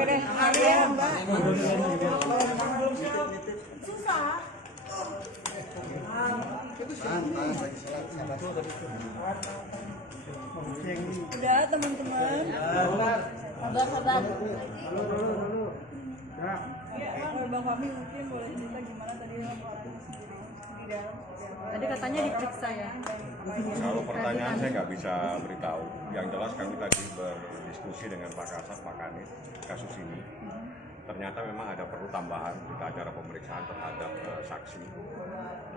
Oke deh, Mbak. Susah. Udah teman-teman. Sabar. Bang Fahmi mungkin boleh cerita gimana tadi di dalam. Tadi katanya diperiksa ya. Kalau pertanyaan saya nggak bisa beritahu. Yang jelas kami tadi berdiskusi dengan Pak Kasat, Pak Kanit kasus ini. Ternyata memang ada perlu tambahan kita acara pemeriksaan terhadap saksi.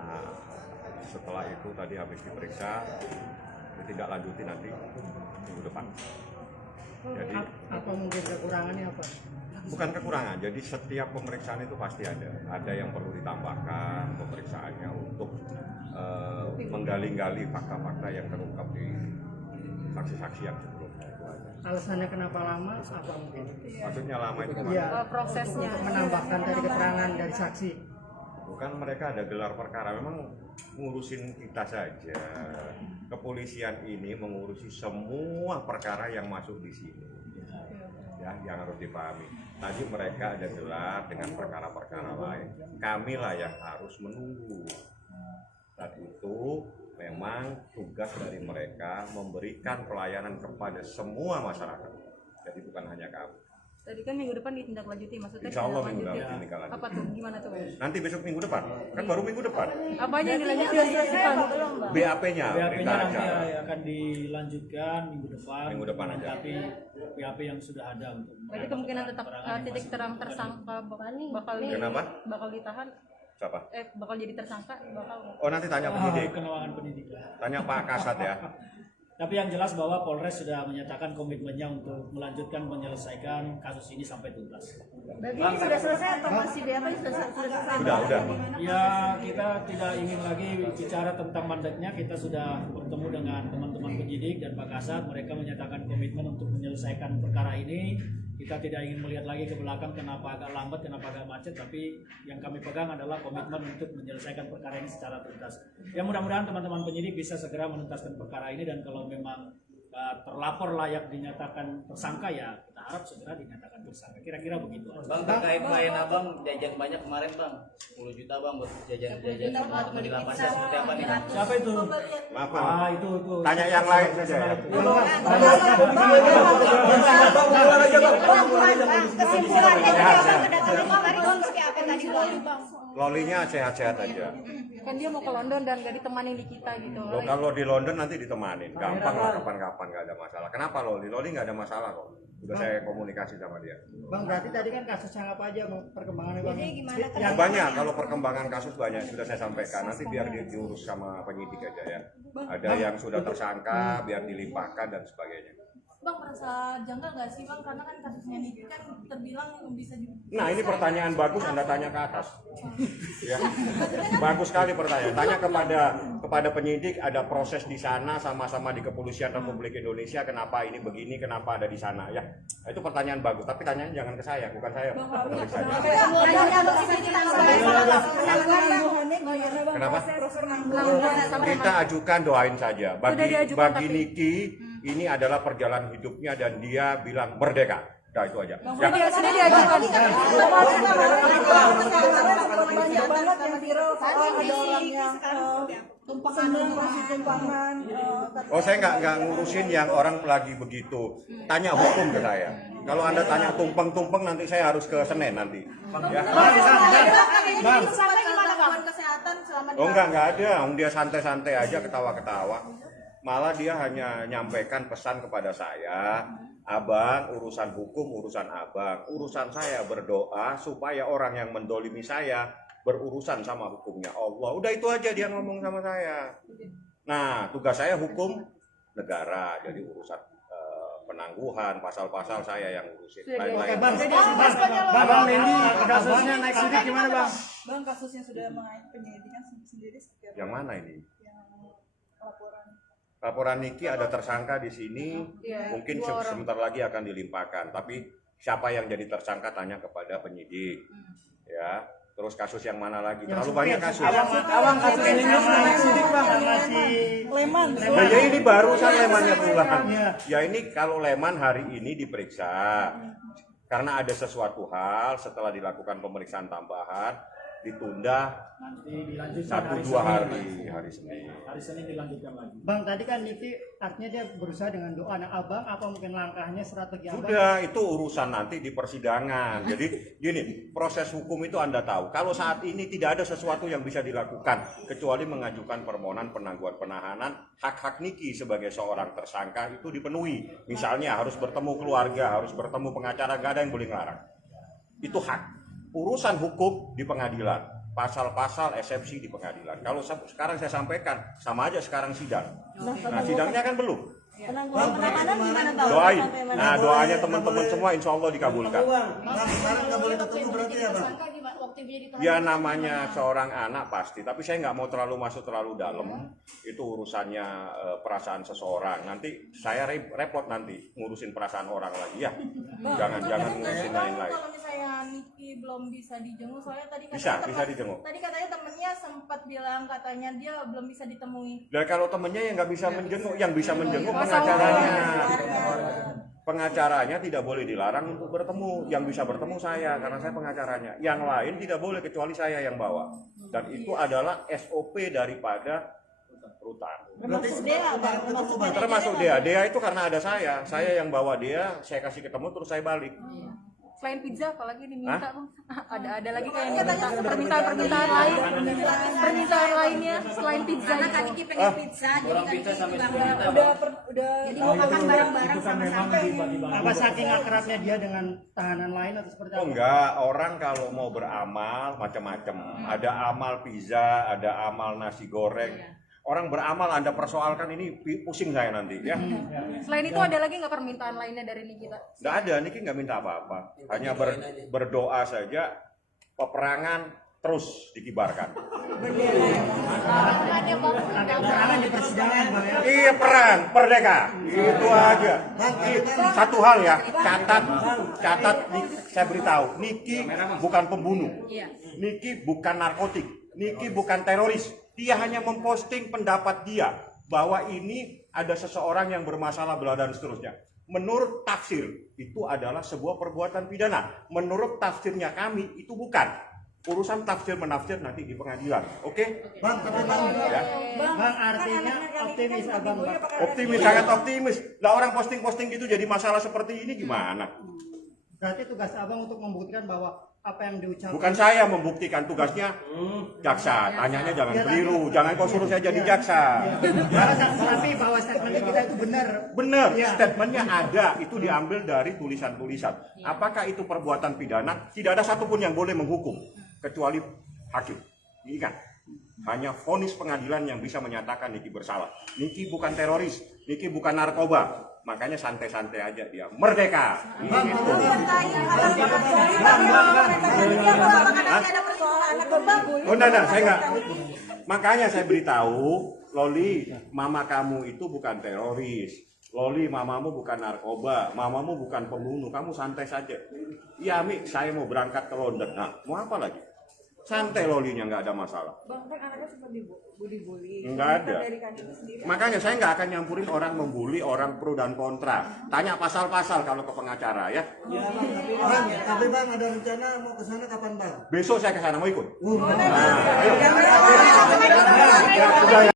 Nah, setelah itu tadi habis diperiksa, tidak lanjuti nanti minggu depan. Jadi apa mungkin kekurangannya apa? bukan kekurangan, jadi setiap pemeriksaan itu pasti ada yang perlu ditambahkan pemeriksaannya untuk menggali-gali fakta-fakta yang terungkap di saksi-saksi yang sebelumnya itu aja. Alasannya kenapa lama? Apa mungkin? Maksudnya lama itu Ya, gimana? Prosesnya menambahkan dari keterangan dari saksi. Bukan mereka ada gelar perkara, memang ngurusin kita saja. Kepolisian ini mengurusi semua perkara yang masuk di sini. Ya, yang harus dipahami. Tadi mereka ada gelar dengan perkara-perkara lain. Kamilah yang harus menunggu. Saat itu memang tugas dari mereka memberikan pelayanan kepada semua masyarakat. Jadi bukan hanya kami. tadi kan minggu depan ditindaklanjuti, maksudnya Insya Allah minggu ditindaklanjuti. depan ditindaklanjuti. Apa tuh? Gimana tuh? Nanti besok minggu depan, kan baru minggu depan. Apanya yang dilanjutkan? BAP-nya, BAP-nya nanti acara. akan dilanjutkan minggu depan. Minggu depan aja. Tapi BAP yang sudah ada untuk. Berarti kemungkinan tetap titik terang tersangka bakal ditahan. Siapa? Bakal jadi tersangka, bakal. Oh nanti tanya penyidik, Kenawangan pendidikan. tanya Pak Kasat ya. Tapi yang jelas bahwa Polres sudah menyatakan komitmennya untuk melanjutkan menyelesaikan kasus ini sampai tuntas. Berarti ini sudah selesai atau masih BAP sudah selesai? Udah. Ya, kita tidak ingin lagi bicara tentang mandatnya. Kita sudah bertemu dengan teman-teman penyidik dan Pak Kasat. Mereka menyatakan komitmen untuk menyelesaikan perkara ini. Kita tidak ingin melihat lagi ke belakang kenapa agak lambat, kenapa agak macet. Tapi yang kami pegang adalah komitmen untuk menyelesaikan perkara ini secara tuntas. Ya mudah-mudahan teman-teman penyidik bisa segera menuntaskan perkara ini. Dan kalau memang terlapor layak dinyatakan tersangka, ya kita harap segera dinyatakan tersangka. Kira-kira begitu. Bang, terkait klien abang jajan banyak kemarin bang, 10 juta bang buat jajan teman-teman di lapas, seperti apa nih? Siapa itu? Maaf. Itu. Tanya yang lain saja ya. Kesimpulannya kedatangan kemarin seperti apa tadi bang? Lolinya sehat-sehat aja. Kan dia mau ke London dan gak ditemani di kita gitu. Loh, kalau di London nanti ditemanin, gampang lah kapan-kapan nggak ada masalah. Kenapa Loli? Loli nggak ada masalah kok. Sudah saya komunikasi sama dia. Bang, berarti tadi kan kasus yang apa aja Bang, perkembangannya Bang? Jadi gimana Ya banyak, kalau perkembangan kasus banyak sudah saya sampaikan. Nanti biar diurus sama penyidik aja ya. Ada yang sudah tersangka, biar dilimpahkan dan sebagainya. Bang, merasa janggal nggak sih bang? Karena kan kasusnya ini kan terbilang bisa juga. Nah ini pertanyaan bagus, Anda tanya ke atas. Ya. Bagus sekali pertanyaan. Tanya kepada penyidik, ada proses di sana sama-sama di Kepolisian Republik Indonesia. Kenapa ini begini? Kenapa ada di sana? Ya, itu pertanyaan bagus. Tapi tanyaan jangan ke saya, bukan saya. Kenapa? Kita ajukan, doain saja. Bagi Niki ini adalah perjalanan hidupnya dan dia bilang merdeka. Nah itu aja. Ya. Sudah diajukan. Banyak banget yang viral soal ada orang yang tumpangan. Oh saya nggak ngurusin yang orang lagi begitu. Tanya hukum ke saya. Kalau Anda tanya tumpeng-tumpeng nanti saya harus ke Senen nanti. Ya. Oh nggak ada. Dia santai-santai aja ketawa-ketawa. Malah dia hanya nyampaikan pesan kepada saya, abang urusan hukum urusan abang, urusan saya berdoa supaya orang yang mendolimi saya berurusan sama hukumnya Allah. Udah itu aja dia ngomong sama saya. Nah tugas saya hukum negara, jadi urusan penangguhan, pasal-pasal saya yang urusin. Lain-lain. Bang, ini kasusnya naik sidik gimana Bang? Bang, kasusnya sudah mengenai penyelidikan sendiri seperti apa? Yang mana ini? Yang laporan. Laporan Niki ada tersangka di sini, mungkin sebentar lagi akan dilimpahkan. Tapi siapa yang jadi tersangka tanya kepada penyidik, ya. Terus kasus yang mana lagi? Terlalu banyak kasus. Abang kasus ini naik sidik Bang, masih Leman. Nah, ya ini barusan Lemannya pulang. Ya ini kalau Leman hari ini diperiksa. Karena ada sesuatu hal setelah dilakukan pemeriksaan tambahan ditunda Nanti dilanjutkan 1-2 hari Senin. Hari Senin dilanjutkan lagi. Bang, tadi kan Niki artinya dia berusaha dengan doa. Nah, Abang apa mungkin langkahnya, strategi Abang? Sudah, itu urusan nanti di persidangan. Jadi gini, proses hukum itu Anda tahu. Kalau saat ini tidak ada sesuatu yang bisa dilakukan kecuali mengajukan permohonan penangguhan penahanan, hak-hak Niki sebagai seorang tersangka itu dipenuhi. Misalnya harus bertemu keluarga, harus bertemu pengacara, gak ada yang boleh ngelarang. Itu hak. Urusan hukum di pengadilan, pasal-pasal eksepsi di pengadilan. Kalau sekarang saya sampaikan, sama aja sekarang sidang. Nah, sidangnya kan belum. Penangguhan penahanan gimana tahu? Doain. Sampai mana? Nah, doanya teman-teman semua insya Allah dikabulkan. Sekarang nggak boleh ketemu berarti ya, Bang? Ya namanya seorang anak pasti, tapi saya nggak mau terlalu masuk terlalu dalam. Itu urusannya perasaan seseorang. Nanti saya repot nanti ngurusin perasaan orang lagi ya. Jangan ngurusin lain-lain. Kalau misalnya Niki belum bisa dijenguk, soalnya tadi Bisa dijenguk. Tadi katanya temennya sempat bilang katanya dia belum bisa ditemui. Dan kalau temennya yang nggak bisa menjenguk, yang bisa menjenguk pengacaranya. Pengacaranya tidak boleh dilarang untuk bertemu. Yang bisa bertemu saya karena saya pengacaranya. Yang lain tidak boleh kecuali saya yang bawa. Dan itu adalah SOP daripada rutan. Termasuk dia, Bang. Termasuk dia. Dia itu karena ada saya. Saya yang bawa dia, saya kasih ketemu terus saya balik. Selain pizza apalagi diminta, Bang? Ada lagi kayak permintaan lain. Permintaan lainnya selain pizza Karena itu. kan Niki pengen pizza, jadi Orang kan pizza Niki sampai bilang, 10 juta. jadi mau makan bareng-bareng Itu kan memang sama-sama. dibagi-bagi. Apa saking akrabnya dia dengan tahanan lain atau seperti Oh apa? enggak, orang kalau mau beramal macam-macam. Ada amal pizza, ada amal nasi goreng. Orang beramal Anda persoalkan ini pusing saya nanti ya. Selain itu ada lagi nggak permintaan lainnya dari Nikita? Nggak ada, Niki nggak minta apa-apa. Hanya berdoa saja, peperangan terus dikibarkan. Perangan di persidangan, Bang ya. Iya perang, merdeka, itu aja. Satu hal ya, catat, saya beritahu, Niki bukan pembunuh, Niki bukan narkotik, Niki bukan teroris. Dia hanya memposting pendapat dia bahwa ini ada seseorang yang bermasalah bla dan seterusnya. Menurut tafsir itu adalah sebuah perbuatan pidana. Menurut tafsirnya kami itu bukan. Urusan tafsir menafsir nanti di pengadilan. Oke? Bang, Ya. Bang, artinya optimis Abang, Bang. Optimis, sangat optimis. Lah orang posting-posting gitu jadi masalah seperti ini gimana? Berarti tugas Abang untuk membuktikan bahwa apa yang diucapkan. Bukan saya membuktikan, tugasnya jaksa. Tanyanya jangan keliru, jangan kau suruh saya jadi jaksa. Tapi bahwa statementnya kita itu benar. Benar, Iya. statementnya ada, itu diambil dari tulisan-tulisan. Apakah itu perbuatan pidana? Tidak ada satupun yang boleh menghukum, kecuali hakim. Ingat, hanya vonis pengadilan yang bisa menyatakan Niki bersalah. Niki bukan teroris, Niki bukan narkoba. Makanya santai-santai aja dia, merdeka. Gitu. Oh enggak, saya enggak. Makanya saya beritahu, Loli, mama kamu itu bukan teroris. Loli, mamamu bukan narkoba, mamamu bukan pembunuh, kamu santai saja. Iya, Mi, saya mau berangkat ke London. Nah, mau apa lagi? Santai Lolinya, nggak ada masalah. Bang, kan anaknya sempat dibully. Nggak ada. Dari kantor sendiri. Makanya saya nggak akan nyampurin orang membuli, orang pro dan kontra. Tanya pasal-pasal kalau ke pengacara ya. Bang, tapi Bang ada rencana mau ke sana kapan Bang? Besok saya ke sana mau ikut. Nah, Nah, ayo. Ya, sudah ya.